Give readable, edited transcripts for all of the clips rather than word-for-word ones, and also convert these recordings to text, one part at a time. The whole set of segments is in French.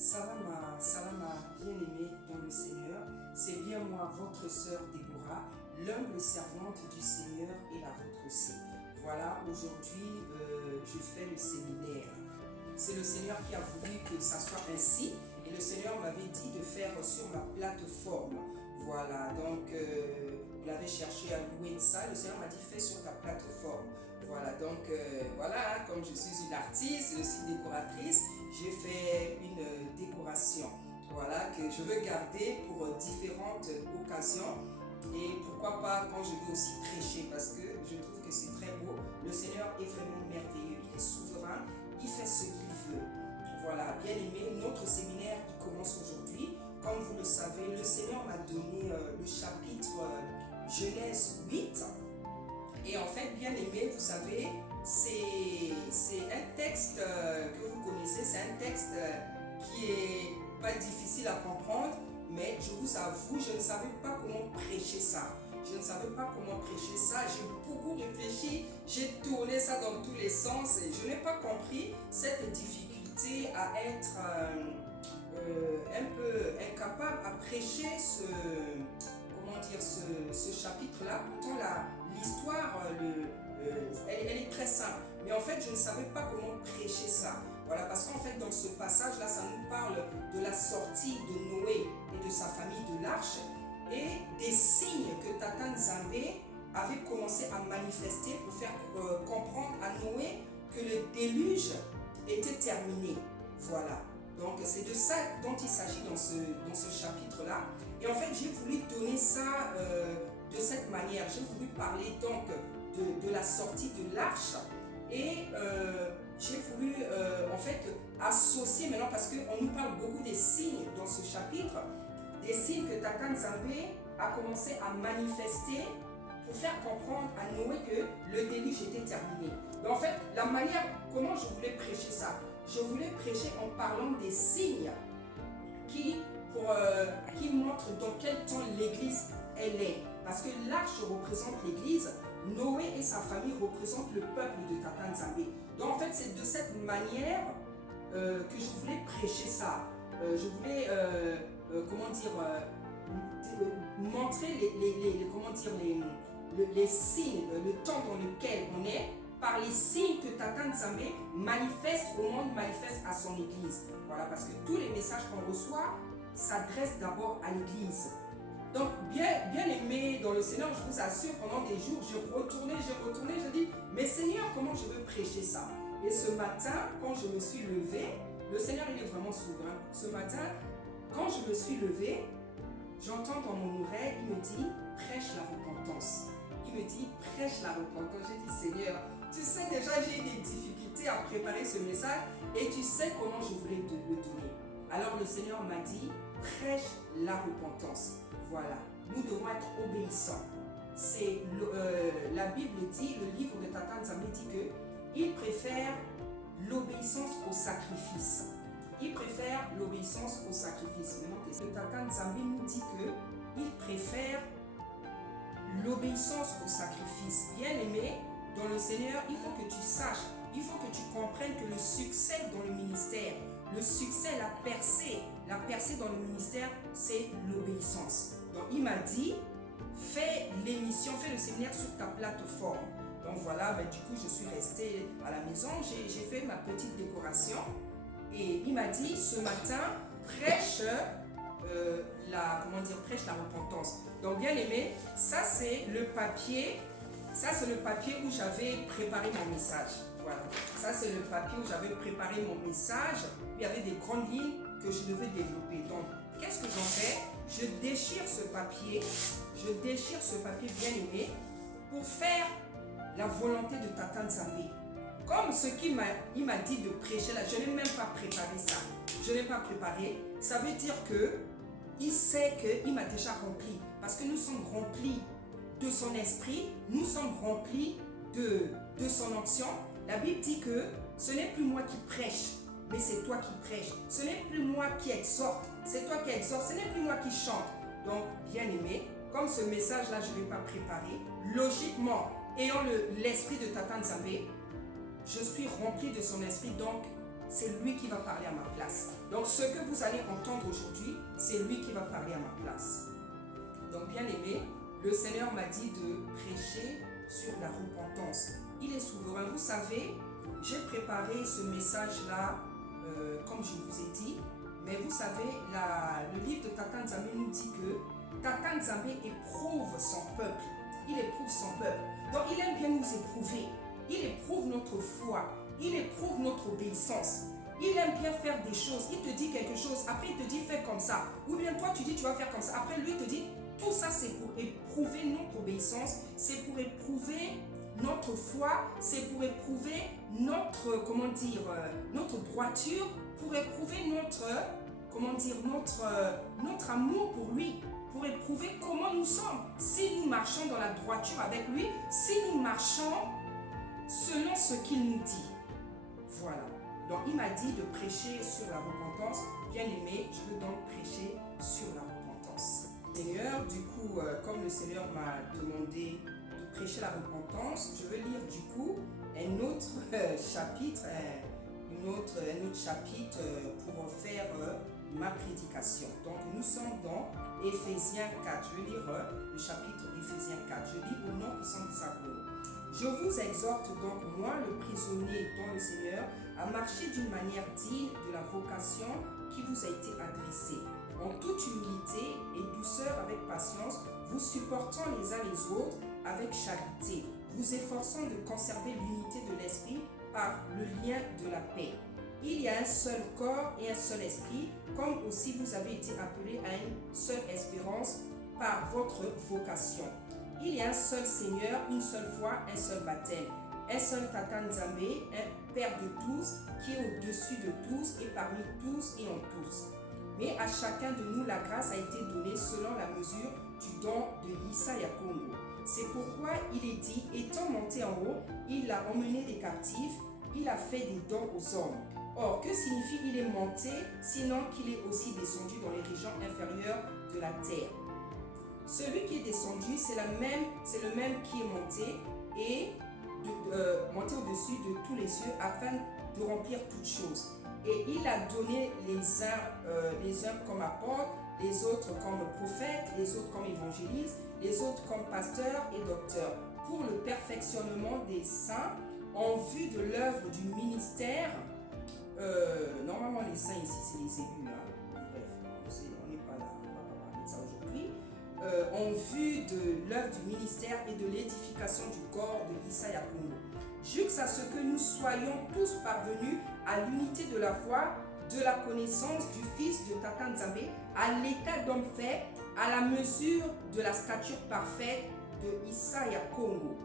Salama, bien-aimée dans le Seigneur, c'est bien moi, votre sœur Déborah, l'humble servante du Seigneur et la vôtre aussi. Voilà, aujourd'hui, je fais le séminaire. C'est le Seigneur qui a voulu que ça soit ainsi, et le Seigneur m'avait dit de faire sur ma plateforme. Voilà, donc vous l'avez cherché à louer ça, le Seigneur m'a dit fais sur ta plateforme. Voilà, donc voilà, comme je suis une artiste, je suis décoratrice, j'ai fait une décoration, voilà, que je veux garder pour différentes occasions. Et pourquoi pas quand je veux aussi prêcher, parce que je trouve que c'est très beau. Le Seigneur est vraiment merveilleux, il est souverain, il fait ce qu'il veut. Voilà, bien aimé, notre séminaire il commence aujourd'hui. Comme vous le savez, le Seigneur m'a donné le chapitre Genèse 8. Et en fait, bien aimé, vous savez, c'est un texte que vous connaissez, c'est un texte qui est pas difficile à comprendre, mais je vous avoue, je ne savais pas comment prêcher ça. Je ne savais pas comment prêcher ça, j'ai beaucoup réfléchi, j'ai tourné ça dans tous les sens et je n'ai pas compris cette difficulté à être un peu incapable à prêcher ce chapitre-là. Pourtant, l'histoire, elle est très simple. Mais en fait, je ne savais pas comment prêcher ça. Voilà, parce qu'en fait, dans ce passage-là, ça nous parle de la sortie de Noé et de sa famille de l'arche et des signes que Tata Nzambe avait commencé à manifester pour faire comprendre à Noé que le déluge était terminé. Voilà. Donc, c'est de ça dont il s'agit dans ce chapitre-là. Et en fait, j'ai voulu donner ça de cette manière. J'ai voulu parler donc de la sortie de l'arche et j'ai voulu en fait associer maintenant, parce qu'on nous parle beaucoup des signes dans ce chapitre, des signes que Tata Nzambe a commencé à manifester pour faire comprendre à Noé que le déluge était terminé. Donc en fait, la manière, comment je voulais prêcher ça, je voulais prêcher en parlant des signes qui montrent dans quel temps l'Église elle est. Parce que l'arche représente l'Église, Noé et sa famille représentent le peuple de Tata Nzambe. Donc en fait, c'est de cette manière que je voulais prêcher ça. Je voulais, montrer les signes, le temps dans lequel on est, par les signes que Tata Nzambe manifeste au monde, manifeste à son Église. Voilà, parce que tous les messages qu'on reçoit s'adressent d'abord à l'Église. Donc, bien aimé dans le Seigneur, je vous assure, pendant des jours, j'ai retourné, je dis, mais Seigneur, comment je veux prêcher ça? Et ce matin, quand je me suis levée, le Seigneur, il est vraiment souverain. Ce matin, quand je me suis levée, j'entends dans mon oreille, il me dit, prêche la repentance. Il me dit, prêche la repentance. J'ai dit, Seigneur, tu sais déjà, j'ai eu des difficultés à préparer ce message et tu sais comment je voulais te le donner. Alors le Seigneur m'a dit, prêche la repentance. Voilà, nous devons être obéissants. La Bible dit, le livre de Tata Nzambe dit qu'il préfère l'obéissance au sacrifice. Il préfère l'obéissance au sacrifice. Maintenant, le Tata Nzambe nous dit qu'il préfère l'obéissance au sacrifice. Bien aimé, dans le Seigneur, il faut que tu saches, il faut que tu comprennes que le succès dans le ministère, le succès, la percée dans le ministère, c'est l'obéissance. Donc il m'a dit, fais l'émission, fais le séminaire sur ta plateforme. Donc voilà, du coup je suis restée à la maison, j'ai fait ma petite décoration et il m'a dit, ce matin, prêche prêche la repentance. Donc bien aimé, ça c'est le papier où j'avais préparé mon message. Voilà, ça c'est le papier où j'avais préparé mon message. Il y avait des grandes lignes que je devais développer. Donc, qu'est-ce que j'en fais? Je déchire ce papier bien aimé pour faire la volonté de Tata Nzambe. Comme ce qu'il m'a dit de prêcher là, je n'ai même pas préparé ça. Je n'ai pas préparé. Ça veut dire que il sait qu'il m'a déjà rempli. Parce que nous sommes remplis de son esprit, nous sommes remplis de son onction. La Bible dit que ce n'est plus moi qui prêche, mais c'est toi qui prêches. Ce n'est plus moi qui exhorte, c'est toi qui exhorte. Ce n'est plus moi qui chante. Donc, bien aimé, comme ce message-là, je ne l'ai pas préparé, logiquement, ayant l'esprit de Tata Nzambe, je suis rempli de son esprit. Donc, c'est lui qui va parler à ma place. Donc ce que vous allez entendre aujourd'hui, c'est lui qui va parler à ma place. Donc bien aimé, le Seigneur m'a dit de prêcher sur la repentance. Il est souverain. Vous savez, j'ai préparé ce message-là, comme je vous ai dit, mais vous savez, le livre de Tata Nzambe nous dit que Tata Nzambe éprouve son peuple. Il éprouve son peuple. Donc il aime bien nous éprouver. Il éprouve notre foi. Il éprouve notre obéissance. Il aime bien faire des choses. Il te dit quelque chose. Après, il te dit fais comme ça. Ou bien toi, tu dis tu vas faire comme ça. Après, lui, il te dit tout ça, c'est pour éprouver notre obéissance. C'est pour éprouver notre foi. C'est pour éprouver notre, notre droiture. Pour éprouver notre amour pour lui. Pour éprouver comment nous sommes. Si nous marchons dans la droiture avec lui. Si nous marchons selon ce qu'il nous dit. Voilà. Donc il m'a dit de prêcher sur la repentance. Bien aimé, je veux donc prêcher sur la repentance. Seigneur, du coup, comme le Seigneur m'a demandé de prêcher la repentance, je veux lire du coup un autre chapitre, pour faire ma prédication. Donc nous sommes dans Éphésiens 4. Je vais lire le chapitre d'Éphésiens 4. Je lis au nom puissant de sa gloire. Je vous exhorte donc, moi, le prisonnier dans le Seigneur, à marcher d'une manière digne de la vocation qui vous a été adressée, en toute humilité et douceur avec patience, vous supportant les uns les autres avec charité, vous efforçant de conserver l'unité de l'esprit par le lien de la paix. Il y a un seul corps et un seul esprit, comme aussi vous avez été appelés à une seule espérance par votre vocation. Il y a un seul Seigneur, une seule foi, un seul baptême, un seul Tata Nzambe, un Père de tous, qui est au-dessus de tous et parmi tous et en tous. Mais à chacun de nous, la grâce a été donnée selon la mesure du don de l'Issa Yakongo. C'est pourquoi il est dit, étant monté en haut, il a emmené les captifs, il a fait des dons aux hommes. Or, que signifie il est monté, sinon qu'il est aussi descendu dans les régions inférieures de la terre? Celui qui est descendu, c'est le même qui est monté et monté au-dessus de tous les cieux afin de remplir toutes choses. Et il a donné les uns comme apôtres, les autres comme prophètes, les autres comme évangélistes, les autres comme pasteurs et docteurs, pour le perfectionnement des saints en vue de l'œuvre du ministère. Normalement, les saints ici, c'est les élus. Bref, on n'est pas là, on ne va pas parler de ça aujourd'hui. En vue de l'œuvre du ministère et de l'édification du corps de l'Issa Yakongo, jusqu'à ce que nous soyons tous parvenus à l'unité de la foi, de la connaissance du Fils de Tata Nzambe, à l'état d'homme fait, à la mesure de la stature parfaite de Issa Yakongo.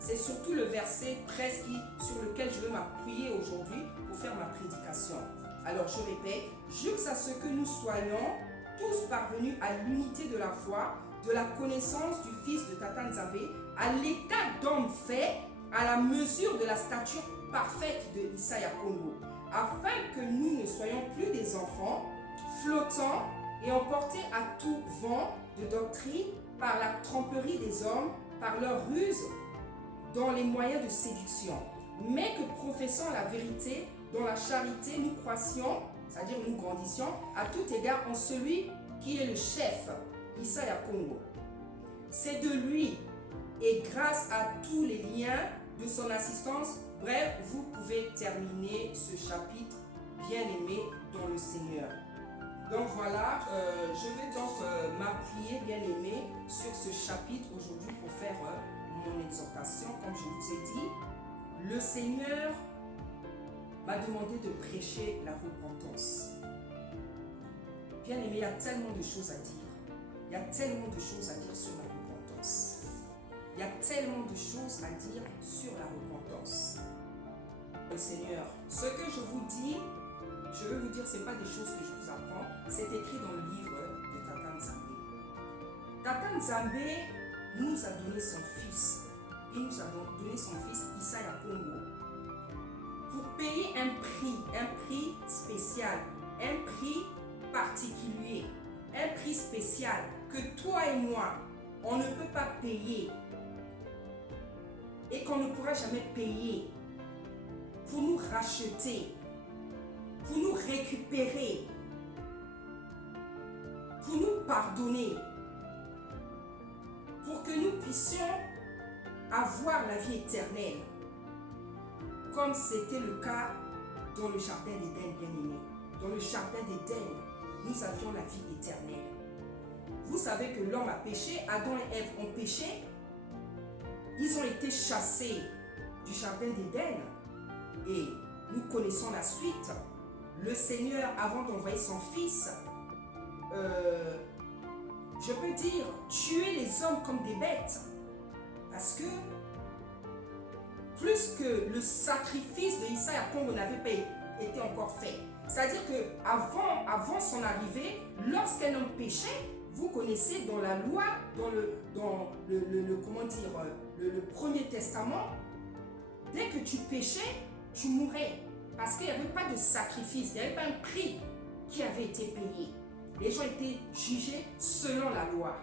C'est surtout le verset 13 sur lequel je vais m'appuyer aujourd'hui pour faire ma prédication. Alors je répète, jusqu'à ce que nous soyons tous parvenus à l'unité de la foi, de la connaissance du Fils de Tata Nzambe, à l'état d'homme fait, à la mesure de la stature parfaite de Issa Yakongo, afin que nous ne soyons plus des enfants, flottants et emportés à tout vent de doctrine par la tromperie des hommes, par leur ruse, dans les moyens de séduction, mais que professant la vérité, dans la charité, nous croissions, c'est-à-dire nous grandissions, à tout égard en celui qui est le chef, Issa Yakongo. C'est de lui, et grâce à tous les liens de son assistance, bref, vous pouvez terminer ce chapitre bien-aimé dans le Seigneur. Donc voilà, je vais donc m'appuyer bien-aimé sur ce chapitre aujourd'hui pour faire mon exhortation. Comme je vous ai dit, le Seigneur m'a demandé de prêcher la repentance. Bien-aimé, il y a tellement de choses à dire. Il y a tellement de choses à dire sur la repentance. Il y a tellement de choses à dire sur la repentance. Le Seigneur, ce que je vous dis, je veux vous dire, ce n'est pas des choses que je vous apprends. C'est écrit dans le livre de Tata Nzambe. Tata Nzambe nous a donné son fils. Il nous a donné son fils, Issa Yakongo, pour payer un prix spécial, un prix particulier, un prix spécial que toi et moi, on ne peut pas payer et qu'on ne pourra jamais payer pour nous racheter, pour nous récupérer, pour nous pardonner, pour que nous puissions avoir la vie éternelle, comme c'était le cas dans le jardin d'Éden, bien-aimé. Dans le jardin d'Éden, nous avions la vie éternelle. Vous savez que l'homme a péché, Adam et Ève ont péché, ils ont été chassés du jardin d'Éden et nous connaissons la suite. Le Seigneur, avant d'envoyer son Fils, je peux dire, tuer les hommes comme des bêtes. Parce que plus que le sacrifice de Issa Yakongo n'avait pas été encore fait. C'est-à-dire qu'avant son arrivée, lorsqu'un homme péchait, vous connaissez dans la loi, dans le Premier Testament, dès que tu péchais, tu mourais. Parce qu'il n'y avait pas de sacrifice, il n'y avait pas un prix qui avait été payé. Les gens étaient jugés selon la loi.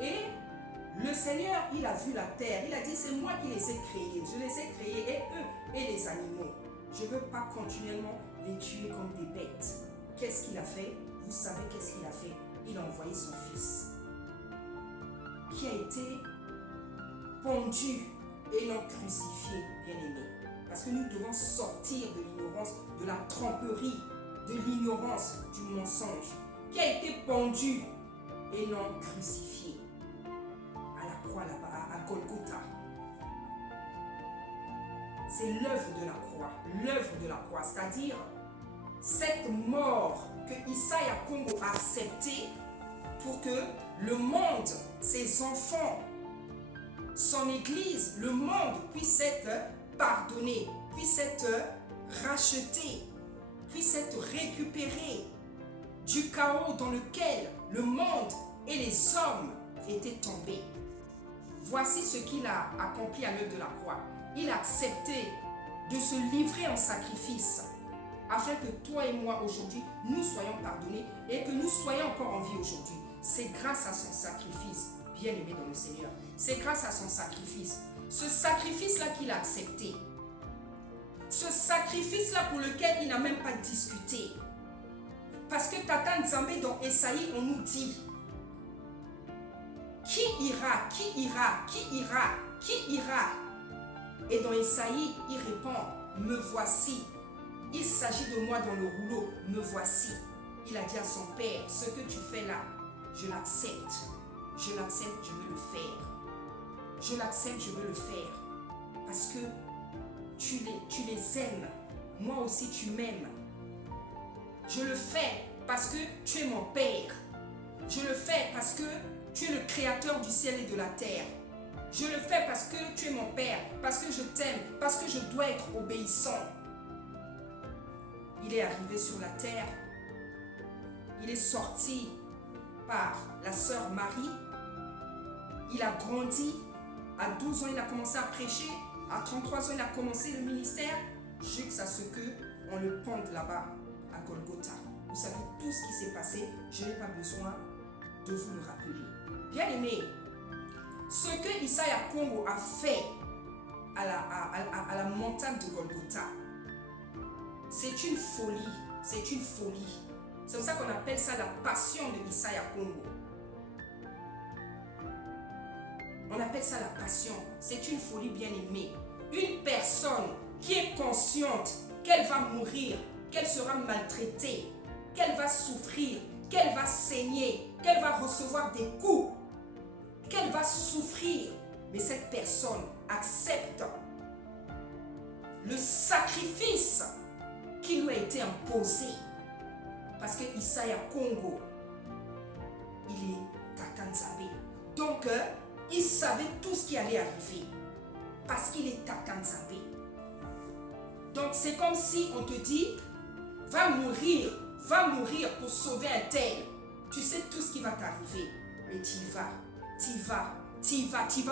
Et le Seigneur, il a vu la terre. Il a dit, c'est moi qui les ai créés. Je les ai créés, et eux, et les animaux. Je ne veux pas continuellement les tuer comme des bêtes. Qu'est-ce qu'il a fait? Vous savez qu'est-ce qu'il a fait? Il a envoyé son Fils, qui a été pendu et non crucifié, bien-aimé. Parce que nous devons sortir de l'ignorance, de la tromperie, de l'ignorance, du mensonge, qui a été pendu et non crucifié à la croix là-bas, à Golgotha. C'est l'œuvre de la croix, c'est-à-dire cette mort que Issa Yakongo a acceptée pour que le monde, ses enfants, son église, le monde puisse être pardonné, puisse être racheté, puisse être récupéré du chaos dans lequel le monde et les hommes étaient tombés. Voici ce qu'il a accompli à l'œuvre de la croix. Il a accepté de se livrer en sacrifice afin que toi et moi aujourd'hui, nous soyons pardonnés et que nous soyons encore en vie aujourd'hui. C'est grâce à son sacrifice, bien-aimé dans le Seigneur. C'est grâce à son sacrifice. Ce sacrifice-là qu'il a accepté. Ce sacrifice-là pour lequel il n'a même pas discuté. Parce que Tata Nzambe dans Esaïe, on nous dit, qui ira, qui ira, qui ira, qui ira? Et dans Esaïe, il répond, me voici. Il s'agit de moi dans le rouleau, me voici. Il a dit à son père, ce que tu fais là, je l'accepte. Je l'accepte, je veux le faire. Je l'accepte, je veux le faire. Parce que tu les aimes. Moi aussi, tu m'aimes. Je le fais parce que tu es mon père. Je le fais parce que tu es le créateur du ciel et de la terre. Je le fais parce que tu es mon père, parce que je t'aime, parce que je dois être obéissant. Il est arrivé sur la terre. Il est sorti par la sœur Marie. Il a grandi. À 12 ans, il a commencé à prêcher. À 33 ans, il a commencé le ministère. Jusqu'à ce qu'on le pende là-bas, à Golgotha. Vous savez tout ce qui s'est passé. Je n'ai pas besoin de vous le rappeler. Bien aimé, ce que Issa Yakongo a fait à la montagne de Golgotha, c'est une folie. C'est une folie. C'est pour ça qu'on appelle ça la passion de Issa Yakongo. On appelle ça la passion. C'est une folie bien aimée. Une personne qui est consciente qu'elle va mourir, qu'elle sera maltraitée, qu'elle va souffrir, qu'elle va saigner, qu'elle va recevoir des coups, qu'elle va souffrir. Mais cette personne accepte le sacrifice qui lui a été imposé. Parce que Issa Yakongo, il est Tata Nzambe. Donc, il savait tout ce qui allait arriver. Parce qu'il est Tata Nzambe. Donc, c'est comme si on te dit, va mourir pour sauver un tel. Tu sais tout ce qui va t'arriver. Mais tu y vas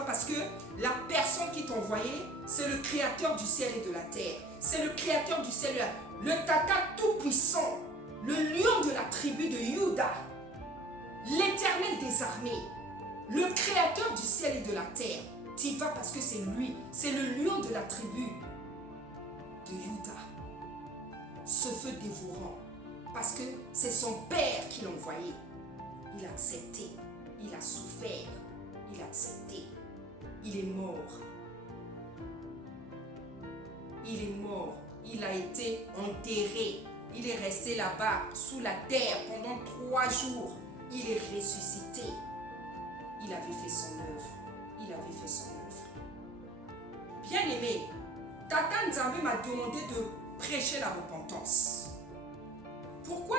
parce que la personne qui t'a envoyé, c'est le créateur du ciel et de la terre. C'est le créateur du ciel, le Tata tout-puissant, le lion de la tribu de Juda, l'éternel des armées, le créateur du ciel et de la terre. Tu y vas parce que c'est lui, c'est le lion de la tribu de Juda. ce feu dévorant. Parce que c'est son père qui l'a envoyé. Il a accepté, il a souffert, il a accepté. Il est mort. Il est mort. Il a été enterré. Il est resté là-bas, sous la terre, pendant 3 jours. Il est ressuscité. Il avait fait son œuvre. Il avait fait son œuvre. Bien-aimé, Tata Nzambe m'a demandé de prêcher la repentance. Pourquoi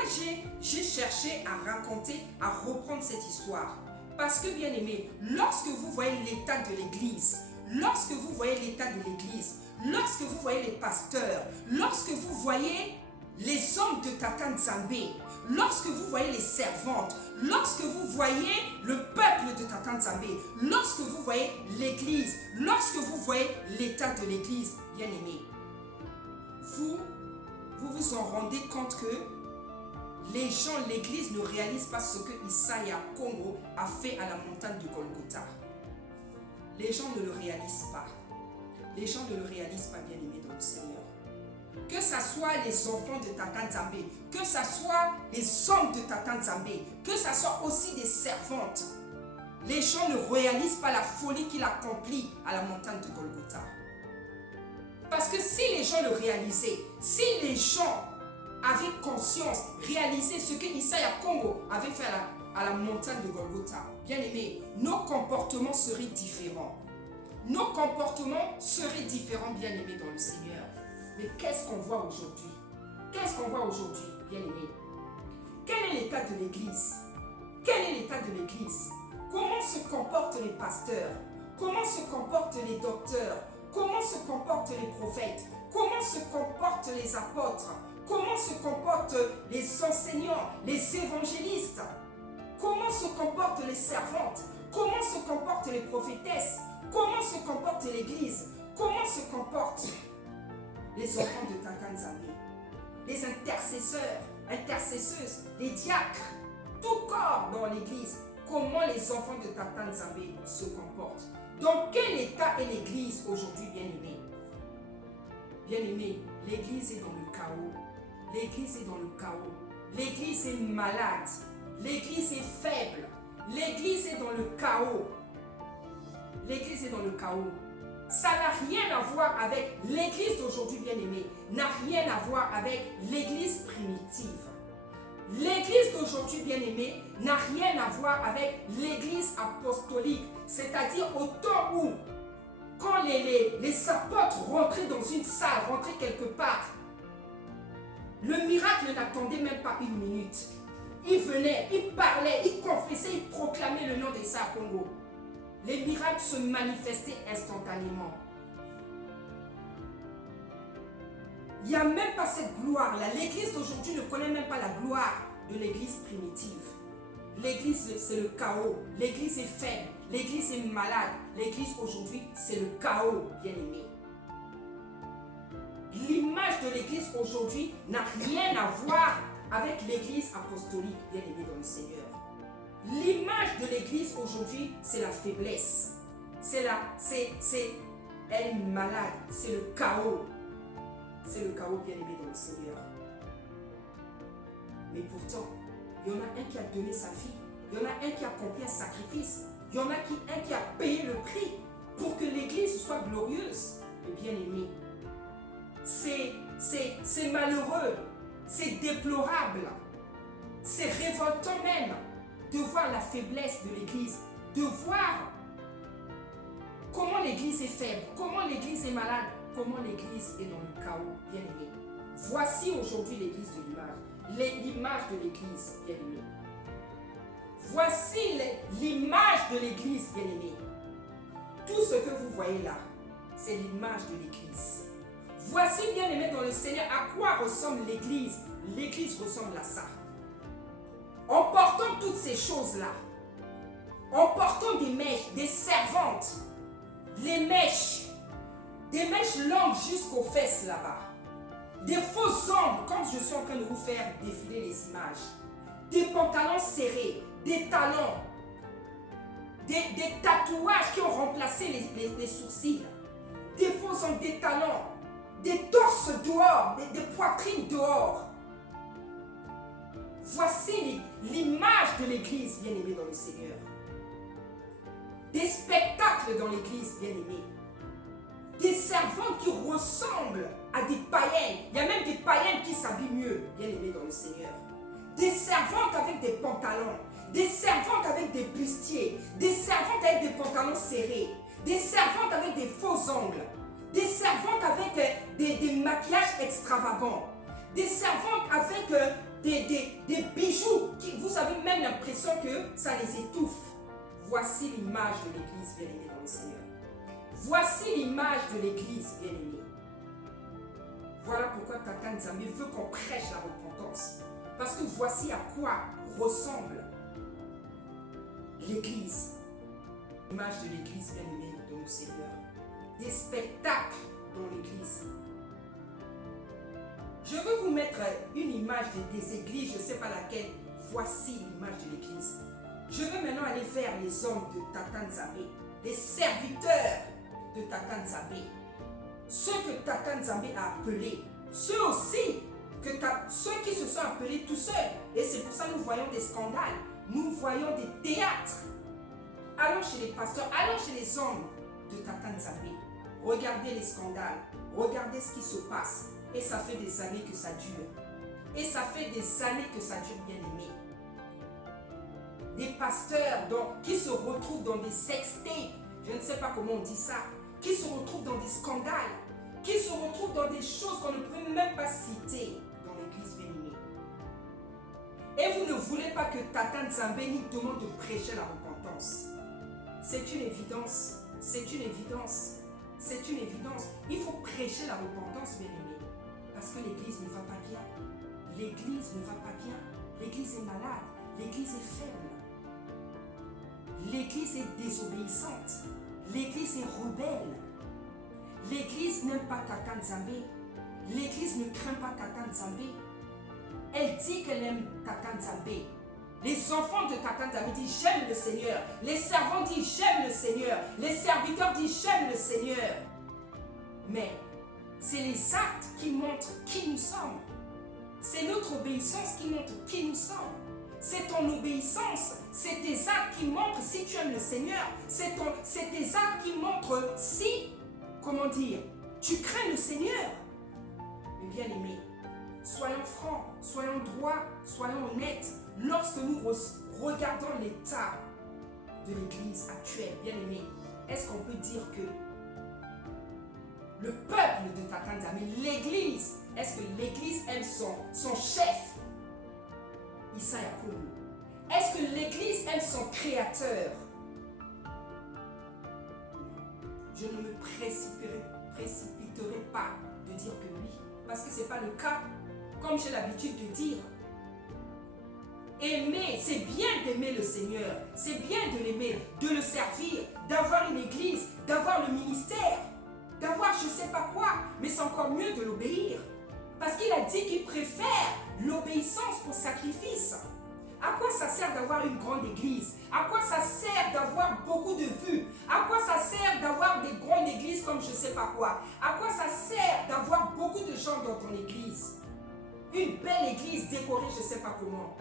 j'ai cherché à raconter, à reprendre cette histoire? Parce que, bien-aimé, lorsque vous voyez l'état de l'Église, lorsque vous voyez l'état de l'Église, lorsque vous voyez les pasteurs, lorsque vous voyez les hommes de Tata Nzambe, lorsque vous voyez les servantes, lorsque vous voyez le peuple de Tata Nzambe, lorsque vous voyez l'Église, lorsque vous voyez l'état de l'Église, bien-aimé, vous vous en rendez compte que les gens, l'Église ne réalise pas ce que Isaiah Congo a fait à la montagne de Golgotha. Les gens ne le réalisent pas. Les gens ne le réalisent pas, bien-aimés dans le Seigneur. Que ce soit les enfants de Tata Nzambe, que ce soit les hommes de Tata Nzambe, que ce soit aussi des servantes, les gens ne réalisent pas la folie qu'il accomplit à la montagne de Golgotha. Parce que si les gens le réalisaient, si les gens avaient conscience, réalisaient ce que Isaiah Congo avait fait à la montagne de Golgotha, bien aimé, nos comportements seraient différents. Nos comportements seraient différents, bien aimés dans le Seigneur. Mais qu'est-ce qu'on voit aujourd'hui? Qu'est-ce qu'on voit aujourd'hui, bien aimé? Quel est l'état de l'Église? Quel est l'état de l'Église? Comment se comportent les pasteurs? Comment se comportent les docteurs? Comment se comportent les prophètes? Comment se comportent les apôtres? Comment se comportent les enseignants, les évangélistes? Comment se comportent les servantes? Comment se comportent les prophétesses? Comment se comporte l'Église? Comment se comportent les enfants de Tata Nzambe? Les intercesseurs, intercesseuses, les diacres, tout corps dans l'Église. Comment les enfants de Tata Nzambe se comportent? Dans quel état est l'Église aujourd'hui, bien-aimé? Bien-aimé, l'Église est dans le chaos. L'Église est dans le chaos. L'Église est malade. L'Église est faible. L'Église est dans le chaos. L'Église est dans le chaos. Ça n'a rien à voir avec l'Église d'aujourd'hui, bien-aimé. N'a rien à voir avec l'Église primitive. L'Église d'aujourd'hui, bien-aimé, n'a rien à voir avec l'Église apostolique. C'est-à-dire au temps où, quand les apôtres rentraient dans une salle, rentraient quelque part, le miracle n'attendait même pas 1 minute. Ils venaient, ils parlaient, ils confessaient, ils proclamaient le nom d'Isaiah Congo. Les miracles se manifestaient instantanément. Il n'y a même pas cette gloire-là. L'Église d'aujourd'hui ne connaît même pas la gloire de l'Église primitive. L'Église, c'est le chaos. L'Église est faible. L'Église est malade. L'Église aujourd'hui, c'est le chaos, bien-aimé. L'image de l'Église aujourd'hui n'a rien à voir avec l'Église apostolique, bien-aimé dans le Seigneur. L'image de l'Église aujourd'hui, c'est la faiblesse. Elle est malade. C'est le chaos. C'est le chaos, bien-aimé dans le Seigneur. Mais pourtant, il y en a un qui a donné sa vie. Il y en a un qui a accompli un sacrifice. Il y en a un qui a payé le prix pour que l'Église soit glorieuse. Et bien-aimé, c'est malheureux. C'est déplorable. C'est révoltant même de voir la faiblesse de l'Église, de voir comment l'Église est faible, comment l'Église est malade, comment l'Église est dans le chaos, bien-aimé. Voici aujourd'hui l'Église de l'image, l'image de l'Église, bien-aimé. Voici l'image de l'Église, bien-aimé. Tout ce que vous voyez là, c'est l'image de l'Église. Voici, bien-aimé dans le Seigneur, à quoi ressemble l'Église. L'Église ressemble à ça. En portant toutes ces choses-là, en portant des mèches, des servantes, les mèches, des mèches longues jusqu'aux fesses là-bas, des faux ongles, comme je suis en train de vous faire défiler les images, des pantalons serrés, des talons, des tatouages qui ont remplacé les sourcils, des faux ongles, des talons, des torses dehors, des poitrines dehors. Voici l'image de l'église, bien-aimée dans le Seigneur. Des spectacles dans l'église, bien-aimée. Des servantes qui ressemblent à des païennes. Il y a même des païennes qui s'habillent mieux, bien-aimées dans le Seigneur. Des servantes avec des pantalons. Des servantes avec des bustiers. Des servantes avec des pantalons serrés. Des servantes avec des faux ongles. Des servantes avec des maquillages extravagants. Des servantes avec des bijoux qui, vous avez même l'impression que ça les étouffe. Voici l'image de l'église, bien-aimée dans le Seigneur. Voici l'image de l'église, bien-aimée. Voilà pourquoi Tata Nzambe veut qu'on prêche la repentance. Parce que voici à quoi ressemble l'église. L'image de l'église, bien-aimée dans le Seigneur. Des spectacles dans l'église. Je veux vous mettre une image des églises, je ne sais pas laquelle. Voici l'image de l'église. Je veux maintenant aller vers les hommes de Tata Nzambe, les serviteurs de Tata Nzambe, ceux que Tata Nzambe a appelés, ceux aussi, ceux qui se sont appelés tout seuls. Et c'est pour ça que nous voyons des scandales, nous voyons des théâtres. Allons chez les pasteurs, allons chez les hommes de Tata Nzambe. Regardez les scandales, regardez ce qui se passe. Et ça fait des années que ça dure. Et ça fait des années que ça dure, bien aimé. Des pasteurs qui se retrouvent dans des sextapes, je ne sais pas comment on dit ça, qui se retrouvent dans des scandales, qui se retrouvent dans des choses qu'on ne peut même pas citer dans l'église, bien aimée. Et vous ne voulez pas que Tata Nzambe nous demande de prêcher la repentance. C'est une évidence, c'est une évidence, c'est une évidence. Il faut prêcher la repentance, bien aimé. Parce que l'église ne va pas bien. L'église ne va pas bien. L'église est malade. L'église est faible. L'église est désobéissante. L'église est rebelle. L'église n'aime pas Tata Nzambe. L'église ne craint pas Tata Nzambe. Elle dit qu'elle aime Tata Nzambe. Les enfants de Tata Nzambe disent j'aime le Seigneur. Les servants disent j'aime le Seigneur. Les serviteurs disent j'aime le Seigneur. Mais c'est les actes qui montrent qui nous sommes. C'est notre obéissance qui montre qui nous sommes. C'est ton obéissance, c'est tes actes qui montrent si tu aimes le Seigneur. C'est tes actes qui montrent si, comment dire, tu crains le Seigneur. Mais bien aimé, soyons francs, soyons droits, soyons honnêtes. Lorsque nous regardons l'état de l'église actuelle, bien aimé, est-ce qu'on peut dire que le peuple de Tata Nzambe, l'église, est-ce que l'église aime son chef, Issa Yakobo? Est-ce que l'église aime son créateur? Je ne me précipiterai pas de dire que oui, parce que ce n'est pas le cas, comme j'ai l'habitude de dire. Aimer, c'est bien d'aimer le Seigneur, c'est bien de l'aimer, de le servir, d'avoir une église, d'avoir le ministère, d'avoir je ne sais pas quoi, mais c'est encore mieux de l'obéir. Parce qu'il a dit qu'il préfère l'obéissance au sacrifice. À quoi ça sert d'avoir une grande église? À quoi ça sert d'avoir beaucoup de vues? À quoi ça sert d'avoir des grandes églises comme je ne sais pas quoi? À quoi ça sert d'avoir beaucoup de gens dans ton église? Une belle église décorée je ne sais pas comment.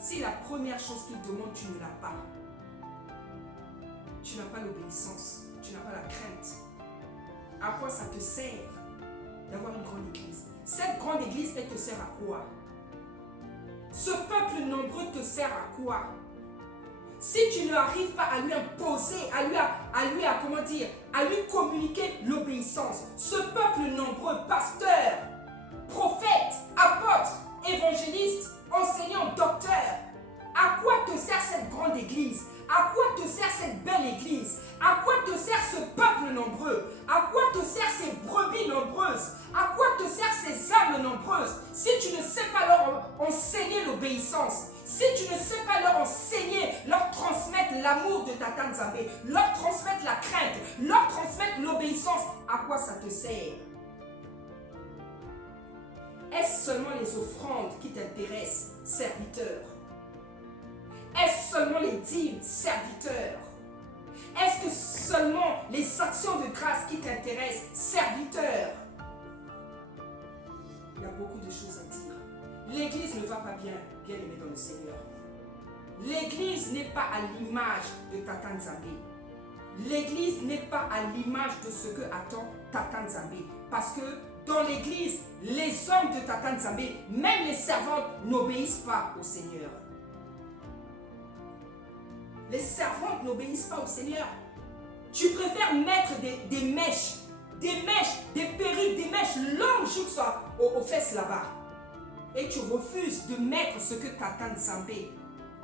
Si la première chose qu'il demande, tu ne l'as pas. Tu n'as pas l'obéissance, tu n'as pas la crainte. À quoi ça te sert d'avoir une grande église? Cette grande église, elle te sert à quoi? Ce peuple nombreux te sert à quoi? Si tu n'arrives pas à lui imposer, à lui communiquer l'obéissance, ce peuple nombreux, pasteurs, prophètes, apôtres, évangélistes, enseignants, docteurs, à quoi te sert cette grande église? À quoi te sert cette belle église? À quoi te sert ce peuple nombreux? À quoi te sert ces brebis nombreuses? À quoi te sert ces âmes nombreuses? Si tu ne sais pas leur enseigner l'obéissance, si tu ne sais pas leur enseigner, leur transmettre l'amour de Tata Nzambe, leur transmettre la crainte, leur transmettre l'obéissance, à quoi ça te sert? Est-ce seulement les offrandes qui t'intéressent, serviteur? Est-ce seulement les dîmes, serviteurs? Est-ce que seulement les actions de grâce qui t'intéressent, serviteurs? beaucoup de choses à dire. L'église ne va pas bien, bien aimée dans le Seigneur. L'église n'est pas à l'image de Tata Nzambe. L'église n'est pas à l'image de ce que attend Tata Nzambe. Parce que dans l'église, les hommes de Tata Nzambe, même les servantes, n'obéissent pas au Seigneur. Les servantes n'obéissent pas au Seigneur. Tu préfères mettre des mèches, des perruques, des mèches longues jusqu'à aux fesses là-bas. Et tu refuses de mettre ce que Tata Nzambe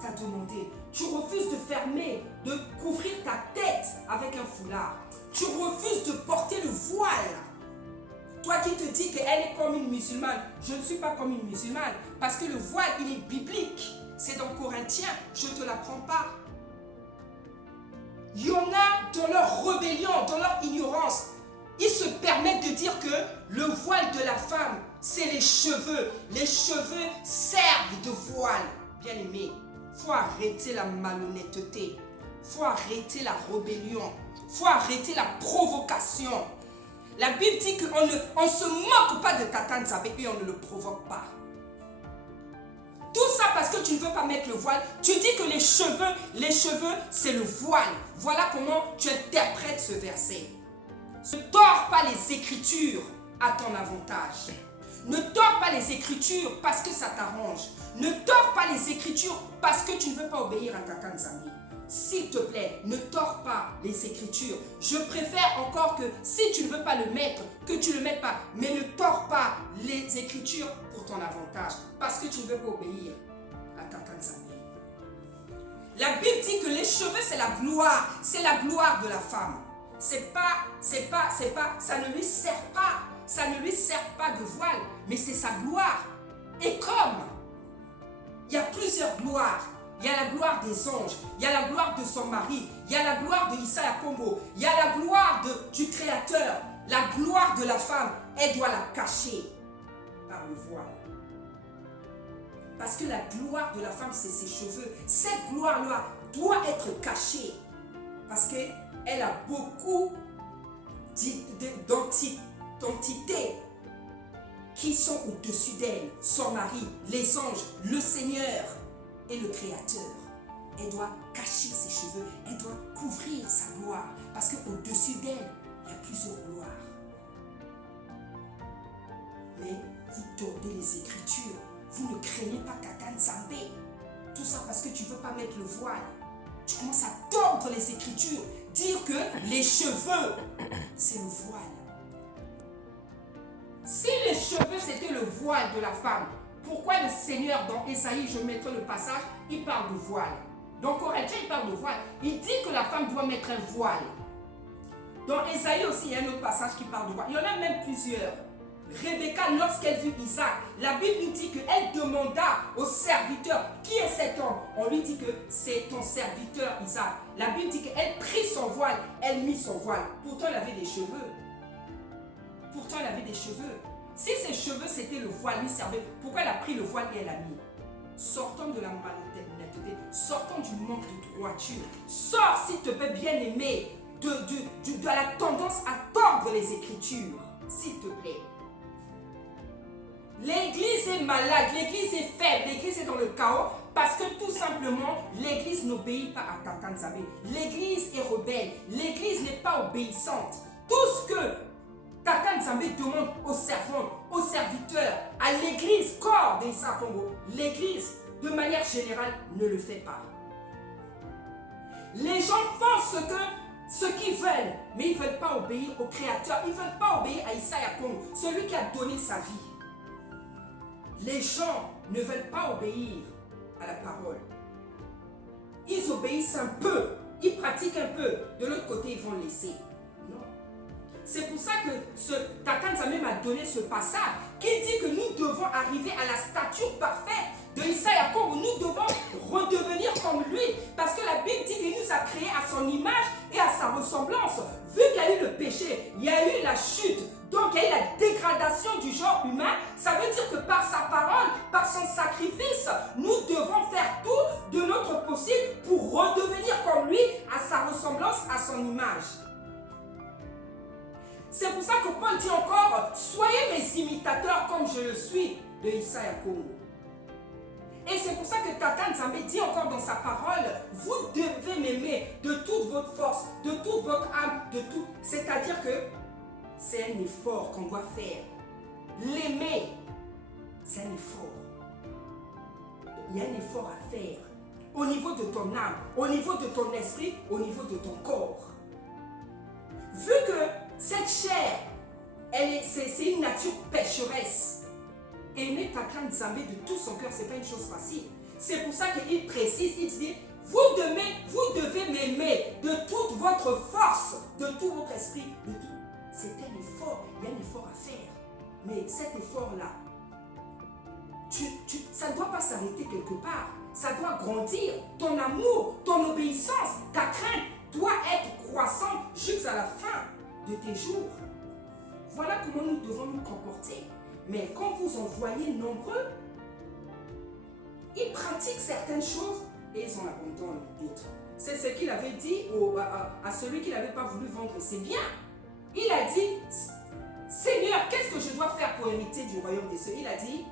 t'a demandé. Tu refuses de fermer, de couvrir ta tête avec un foulard. Tu refuses de porter le voile. Toi qui te dis qu'elle est comme une musulmane, je ne suis pas comme une musulmane. Parce que le voile, il est biblique. C'est dans Corinthiens, je ne te l'apprends pas. Il y en a dans leur rébellion, dans leur ignorance. Ils se permettent de dire que le voile de la femme, c'est les cheveux. Les cheveux servent de voile. Bien aimé, il faut arrêter la malhonnêteté. Il faut arrêter la rébellion. Il faut arrêter la provocation. La Bible dit qu'on ne se moque pas de Tata Nzambe et on ne le provoque pas. Tout ça parce que tu ne veux pas mettre le voile. Tu dis que les cheveux, c'est le voile. Voilà comment tu interprètes ce verset. Ne tords pas les Écritures à ton avantage. Ne tords pas les Écritures parce que ça t'arrange. Ne tords pas les Écritures parce que tu ne veux pas obéir à Tata Nzambe. S'il te plaît, ne tords pas les Écritures. Je préfère encore que si tu ne veux pas le mettre, que tu ne le mettes pas. Mais ne tords pas les Écritures pour ton avantage. Parce que tu ne veux pas obéir à Tata Nzambe. La Bible dit que les cheveux, c'est la gloire. C'est la gloire de la femme. Ça ne lui sert pas. Ça ne lui sert pas de voile. Mais c'est sa gloire. Et comme il y a plusieurs gloires. Il y a la gloire des anges, il y a la gloire de son mari, il y a la gloire de Issa Yakombo, il y a la gloire du Créateur. La gloire de la femme, elle doit la cacher par le voile. Parce que la gloire de la femme, c'est ses cheveux. Cette gloire-là doit être cachée. Parce qu'elle a beaucoup d'entités qui sont au-dessus d'elle. Son mari, les anges, le Seigneur et le Créateur. Elle doit cacher ses cheveux, elle doit couvrir sa gloire, parce qu'au-dessus d'elle, il y a plusieurs gloires. Mais vous tordez les Écritures, vous ne craignez pas Tata Nzambe. Tout ça parce que tu ne veux pas mettre le voile. Tu commences à tordre les Écritures, dire que les cheveux, c'est le voile. Si les cheveux, c'était le voile de la femme, pourquoi le Seigneur, dans Ésaïe, je mettrai le passage, il parle de voile. Dans Corinthiens, il parle de voile. Il dit que la femme doit mettre un voile. Dans Ésaïe aussi, il y a un autre passage qui parle de voile. Il y en a même plusieurs. Rebecca, lorsqu'elle vit Isaac, la Bible nous dit qu'elle demanda au serviteur, qui est cet homme? On lui dit que c'est ton serviteur Isaac. La Bible dit qu'elle prit son voile, elle mit son voile. Pourtant, elle avait des cheveux. Pourtant, elle avait des cheveux. Si ses cheveux, c'était le voile, lui servait, pourquoi elle a pris le voile et elle l'a mis? Sortons de la malhonnêteté, sortons du manque de droiture. Sors, s'il te plaît, bien aimé, de la tendance à tordre les Écritures, s'il te plaît. L'église est malade, l'église est faible, l'église est dans le chaos parce que tout simplement, l'église n'obéit pas à Tata Nzambe. L'église est rebelle, l'église n'est pas obéissante. Tout ce que Tata Nzambe demande aux servantes, aux serviteurs, à l'église, corps d'Issa Congo, l'église, de manière générale, ne le fait pas. Les gens font ce qu'ils veulent, mais ils ne veulent pas obéir au Créateur, ils ne veulent pas obéir à Issa Yakongo, celui qui a donné sa vie. Les gens ne veulent pas obéir à la parole. Ils obéissent un peu, ils pratiquent un peu, de l'autre côté, ils vont laisser. Non. C'est pour ça que Tata Nzambe m'a donné ce passage qui dit que nous devons arriver à la stature parfaite de Issa Yakongo. Nous devons redevenir comme lui. Parce que la Bible dit qu'il nous a créés à son image et à sa ressemblance. Vu qu'il y a eu le péché, il y a eu la chute, donc il y a eu la dégradation du genre humain. Ça veut dire que par sa parole, par son sacrifice, nous devons faire tout de notre possible pour redevenir comme lui, à sa ressemblance, à son image. C'est pour ça que Paul dit encore, soyez mes imitateurs comme je le suis de Issa Yakobo. Et c'est pour ça que Tata Nzambe dit encore dans sa parole, vous devez m'aimer de toute votre force, de toute votre âme, de tout. C'est-à-dire que c'est un effort qu'on doit faire. L'aimer, c'est un effort. Il y a un effort à faire au niveau de ton âme, au niveau de ton esprit, au niveau de ton corps. Vu que cette chair, c'est une nature pécheresse, aimer Tata Nzambe de tout son cœur, ce n'est pas une chose facile. C'est pour ça qu'il précise, il dit, vous devez m'aimer de toute votre force, de tout votre esprit, de tout. C'est un effort, il y a un effort à faire. Mais cet effort-là, ça ne doit pas s'arrêter quelque part. Ça doit grandir. Ton amour, ton obéissance, ta crainte doit être croissante jusqu'à la fin de tes jours. Voilà comment nous devons nous comporter. Mais quand vous en voyez nombreux, ils pratiquent certaines choses et ils en abandonnent d'autres. C'est ce qu'il avait dit à celui qui n'avait pas voulu vendre ses biens. Il a dit, Seigneur, qu'est-ce que je dois faire pour hériter du royaume des cieux? Il a dit,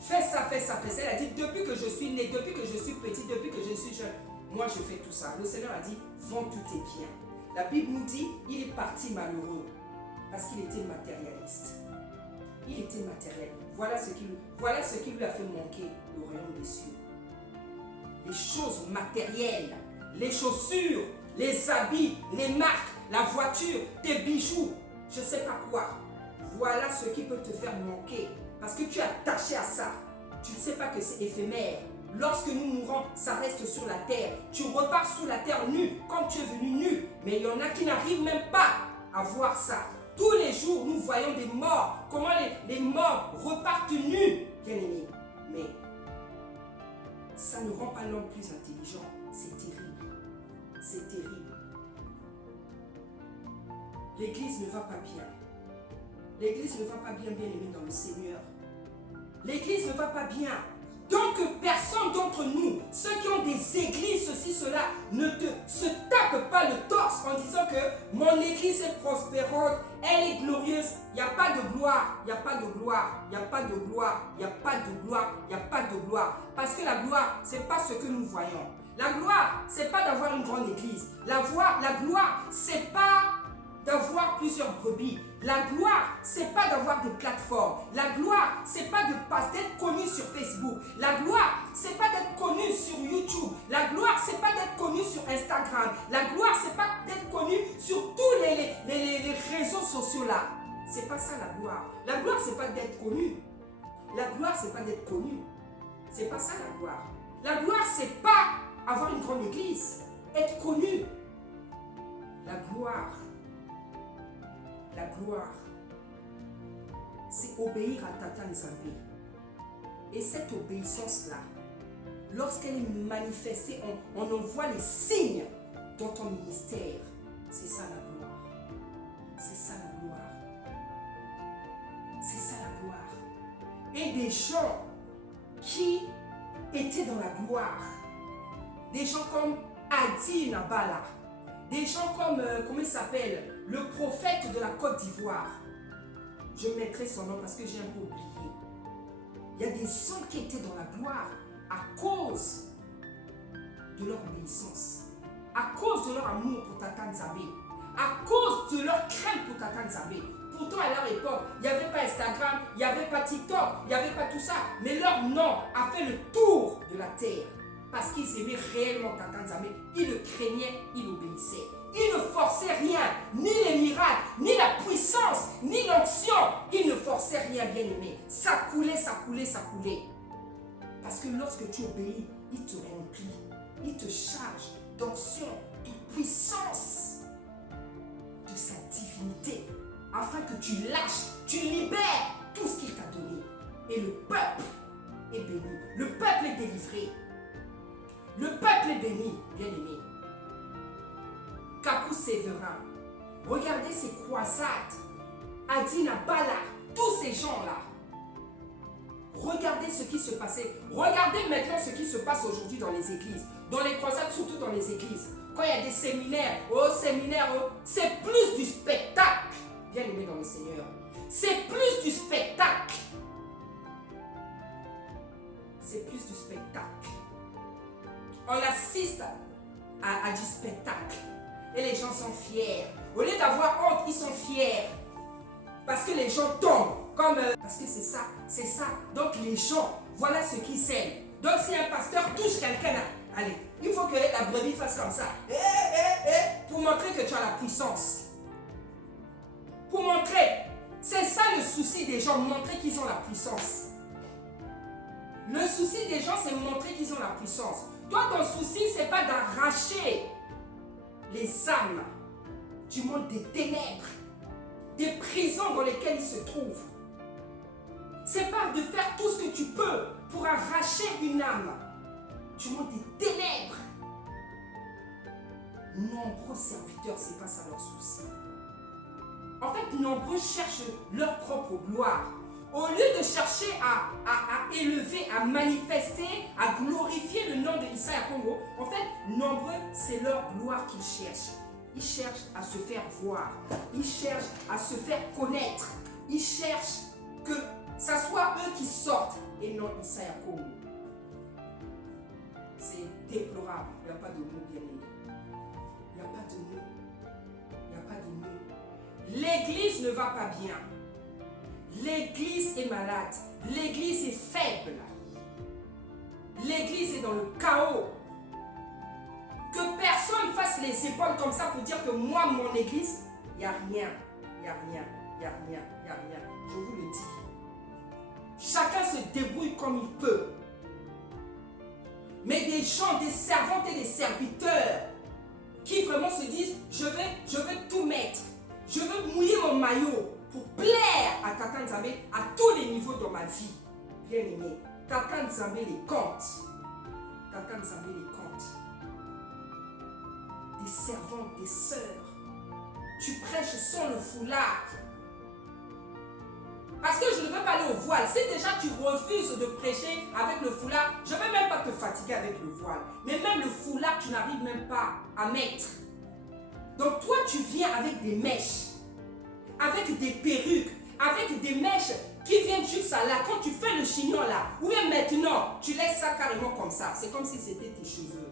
fais ça, fais ça, fais ça. Il a dit, depuis que je suis né, depuis que je suis petit, depuis que je suis jeune, moi je fais tout ça. Le Seigneur a dit, vends tous tes biens. La Bible nous dit, il est parti malheureux parce qu'il était matérialiste. Il était matériel. Voilà ce qui lui a fait manquer le royaume des cieux. Les choses matérielles, les chaussures, les habits, les marques, la voiture, tes bijoux, je ne sais pas quoi. Voilà ce qui peut te faire manquer. Parce que tu es attaché à ça. Tu ne sais pas que c'est éphémère. Lorsque nous mourons, ça reste sur la terre. Tu repars sur la terre nu, comme tu es venu nu. Mais il y en a qui n'arrivent même pas à voir ça. Tous les jours, nous voyons des morts. Comment les morts repartent nus, bien aimés. Mais ça ne rend pas l'homme plus intelligent. C'est terrible. C'est terrible. L'église ne va pas bien. L'église ne va pas bien, bien aimé dans le Seigneur. L'église ne va pas bien. Donc personne d'entre nous, ceux qui ont des églises, ceci, cela, se tape pas le torse en disant que mon église est prospérante, elle est glorieuse. Il n'y a pas de gloire, il n'y a pas de gloire, il n'y a pas de gloire, il n'y a pas de gloire, il n'y a pas de gloire. Parce que la gloire, ce n'est pas ce que nous voyons. La gloire, ce n'est pas d'avoir une grande église. La gloire, ce n'est pas d'avoir plusieurs brebis. La gloire, c'est pas d'avoir des plateformes. La gloire, c'est pas d'être connu sur Facebook. La gloire, c'est pas d'être connu sur YouTube. La gloire, c'est pas d'être connu sur Instagram. La gloire, c'est pas d'être connu sur tous les réseaux sociaux là. C'est pas ça la gloire. La gloire, c'est pas d'être connu. La gloire, c'est pas d'être connu. C'est pas ça la gloire. La gloire, c'est pas avoir une grande église, être connu. La gloire, c'est obéir à Tata Nzambe. Et cette obéissance-là, lorsqu'elle est manifestée, on en voit les signes dans ton ministère. C'est ça la gloire. C'est ça la gloire. C'est ça la gloire. Et des gens qui étaient dans la gloire, des gens comme Adi Nabala, des gens comme, comment il s'appelle, le prophète de la Côte d'Ivoire. Je mettrai son nom parce que j'ai un peu oublié. Il y a des gens qui étaient dans la gloire à cause de leur obéissance, à cause de leur amour pour Tata Nzambe, à cause de leur crainte pour Tata Nzambe. Pourtant, à leur époque, il n'y avait pas Instagram, il n'y avait pas TikTok, il n'y avait pas tout ça. Mais leur nom a fait le tour de la terre parce qu'ils aimaient réellement Tata Nzambe. Ils le craignaient, ils l'obéissaient. Ils ne forçaient rien, ni les miracles, ni la puissance, ni l'onction. Ils ne forçaient rien, bien aimé. Ça coulait, ça coulait, ça coulait. Parce que lorsque tu obéis, il te remplit. Il te charge d'onction, de puissance, de sa divinité. Afin que tu lâches, tu libères tout ce qu'il t'a donné. Et le peuple est béni. Le peuple est délivré. Le peuple est béni, bien aimé. Kakou Séverin, regardez ces croisades, Adi Nabala, tous ces gens-là. Regardez ce qui se passait. Regardez maintenant ce qui se passe aujourd'hui dans les églises. dans les croisades, surtout dans les églises. Quand il y a des séminaires, c'est plus du spectacle. Bien aimé dans le Seigneur. C'est plus du spectacle. C'est plus du spectacle. On assiste à du spectacle. Et les gens sont fiers. Au lieu d'avoir honte, ils sont fiers. Parce que les gens tombent. Parce que c'est ça. Donc les gens, voilà ce qu'ils aiment. Donc si un pasteur touche quelqu'un, allez, il faut que la brebis fasse comme ça. Pour montrer que tu as la puissance. Pour montrer. C'est ça le souci des gens, montrer qu'ils ont la puissance. Le souci des gens, c'est montrer qu'ils ont la puissance. Toi, ton souci, c'est pas d'arracher les âmes du monde des ténèbres, des prisons dans lesquelles ils se trouvent. C'est pas de faire tout ce que tu peux pour arracher une âme du monde des ténèbres. Nombreux serviteurs, c'est pas ça leur souci. En fait, nombreux cherchent leur propre gloire. Au lieu de chercher à élever, à manifester, à glorifier le nom de Issaïa Congo, en fait, nombreux, c'est leur gloire qu'ils cherchent. Ils cherchent à se faire voir. Ils cherchent à se faire connaître. Ils cherchent que ça soit eux qui sortent et non Issaïa Congo. C'est déplorable. Il n'y a pas de mots bien aimés. Il n'y a pas de mots. Il n'y a pas de mots. L'église ne va pas bien. L'église est malade. L'église est faible. L'église est dans le chaos. Que personne fasse les épaules comme ça pour dire que moi, mon église, il n'y a rien. Il n'y a rien. Il n'y a rien. Il n'y a rien. Je vous le dis. Chacun se débrouille comme il peut. Mais des gens, des servantes et des serviteurs qui vraiment se disent, je veux tout mettre. Je veux mouiller mon maillot pour plaire à Tata Nzambe à tous les niveaux dans ma vie. Bien aimé, Tata Nzambe les compte. Tata Nzambe les compte. Des servantes, des sœurs. Tu prêches sans le foulard. Parce que je ne veux pas aller au voile. Si déjà tu refuses de prêcher avec le foulard, je ne vais même pas te fatiguer avec le voile. Mais même le foulard, tu n'arrives même pas à mettre. Donc toi, tu viens avec des mèches, avec des perruques, avec des mèches qui viennent juste là. Quand tu fais le chignon là, ou bien maintenant, tu laisses ça carrément comme ça. C'est comme si c'était tes cheveux.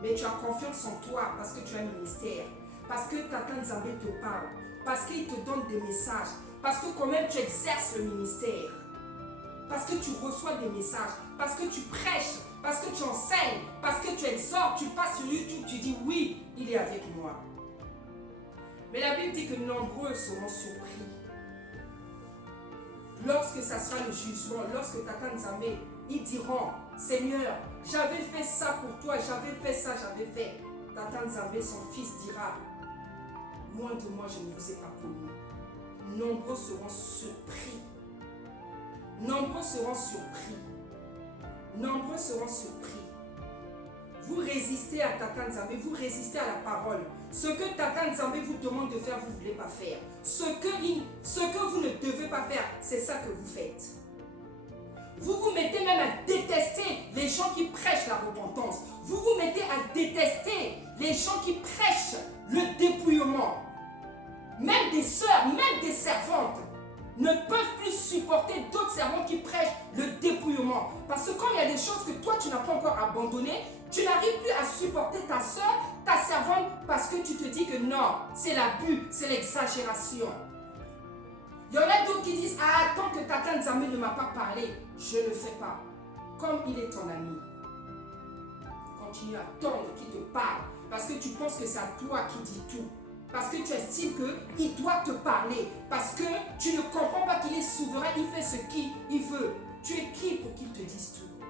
Mais tu as confiance en toi parce que tu as un ministère. Parce que Tata Nzambe te parle. Parce qu'il te donne des messages. Parce que quand même tu exerces le ministère. Parce que tu reçois des messages. Parce que tu prêches. Parce que tu enseignes. Parce que tu exhortes. Tu passes sur YouTube. Tu dis oui, il est avec moi. Mais la Bible dit que nombreux seront surpris. Lorsque ça sera le jugement. Lorsque Tata Nzambe, ils diront, Seigneur, j'avais fait ça pour toi. J'avais fait ça, j'avais fait. Tata Nzambe, son fils dira, loin de moi, je ne vous ai pas connu. Nombreux seront surpris. Nombreux seront surpris. Nombreux seront surpris. Vous résistez à Tata Nzambe, vous résistez à la parole. Ce que Tata Nzambe vous demande de faire, vous ne voulez pas faire. Ce que vous ne devez pas faire, c'est ça que vous faites. Vous vous mettez même à détester les gens qui prêchent la repentance. Vous vous mettez à détester les gens qui prêchent le dépouillement. Même des sœurs, même des servantes ne peuvent plus supporter d'autres servantes qui prêchent le dépouillement. Parce que quand il y a des choses que toi tu n'as pas encore abandonnées, tu n'arrives plus à supporter ta sœur, ta servante, parce que tu te dis que non, c'est l'abus, c'est l'exagération. Il y en a d'autres qui disent, ah, tant que Tata Nzambe ne m'a pas parlé, je ne fais pas. Comme il est ton ami. Continue à attendre qu'il te parle, parce que tu penses que c'est à toi qui dit tout. Parce que tu estimes qu'il doit te parler. Parce que tu ne comprends pas qu'il est souverain, il fait ce qu'il veut. Tu es qui pour qu'il te dise tout?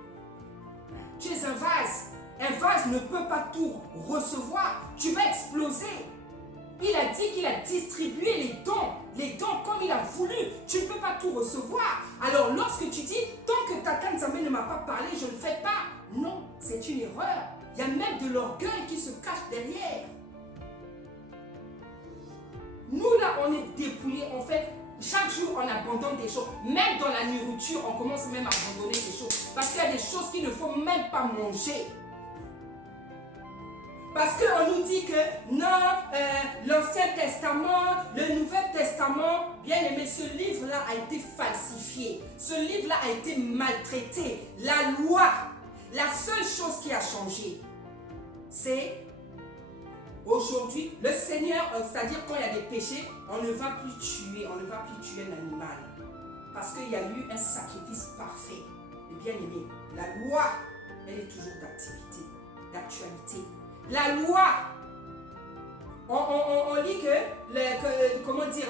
Tu es un vase. Un vase ne peut pas tout recevoir. Tu vas exploser. Il a dit qu'il a distribué les dons comme il a voulu. Tu ne peux pas tout recevoir. Alors lorsque tu dis, tant que Tata Nzambe ne m'a pas parlé, je ne le fais pas. Non, c'est une erreur. Il y a même de l'orgueil qui se cache derrière. Nous là, on est dépouillés. En fait, chaque jour, on abandonne des choses. Même dans la nourriture, on commence même à abandonner des choses. Parce qu'il y a des choses qu'il ne faut même pas manger. Parce qu'on nous dit que non, l'Ancien Testament, le Nouveau Testament, bien aimé, ce livre-là a été falsifié. Ce livre-là a été maltraité. La loi, la seule chose qui a changé, c'est aujourd'hui, le Seigneur, c'est-à-dire quand il y a des péchés, on ne va plus tuer, on ne va plus tuer un animal. Parce qu'il y a eu un sacrifice parfait. Et bien aimé, la loi, elle est toujours d'actualité. La loi, on lit que, comment dire,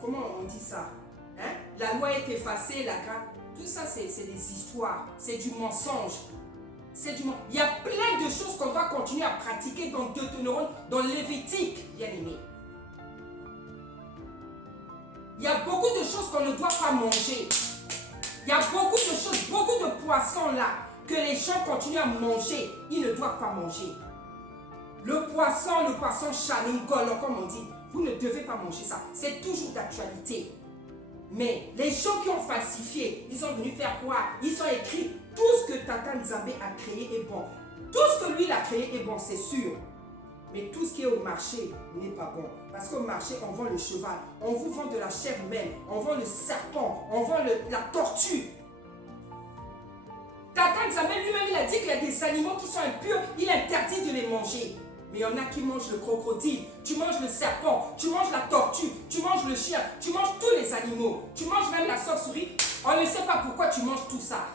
comment on dit ça, hein? La loi est effacée, la grâce, tout ça c'est des histoires, c'est du mensonge. Il y a plein de choses qu'on doit continuer à pratiquer dans Deutéronome, dans Lévitique, bien aimé. Il y a beaucoup de choses qu'on ne doit pas manger. Il y a beaucoup de choses, beaucoup de poissons là, que les gens continuent à manger. Ils ne doivent pas manger. Le poisson chaningolo, comme on dit, vous ne devez pas manger ça. C'est toujours d'actualité. Mais les gens qui ont falsifié, ils sont venus faire quoi? Ils ont écrit, tout ce que Tata Nzambe a créé est bon. Tout ce que lui a créé est bon, c'est sûr. Mais tout ce qui est au marché n'est pas bon. Parce qu'au marché, on vend le cheval, on vous vend de la chair humaine, on vend le serpent, on vend la tortue. Tata Nzambe lui-même, il a dit qu'il y a des animaux qui sont impurs, il interdit de les manger. Mais il y en a qui mangent le crocodile, tu manges le serpent, tu manges la tortue, tu manges le chien, tu manges tous les animaux, tu manges même la chauve-souris. On ne sait pas pourquoi tu manges tout ça.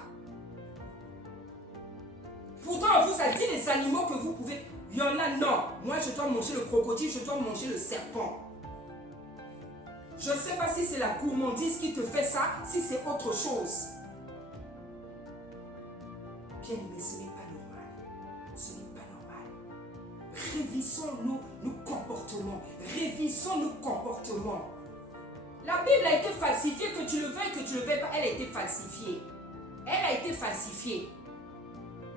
Pourtant, on vous a dit les animaux que vous pouvez... Il y en a, non. Moi, je dois manger le crocodile, je dois manger le serpent. Je ne sais pas si c'est la gourmandise qui te fait ça, si c'est autre chose. Bien aimé, ce n'est pas normal. Ce n'est pas normal. Révisons nos comportements. Révisons nos comportements. La Bible a été falsifiée, que tu le veuilles pas, elle a été falsifiée. Elle a été falsifiée.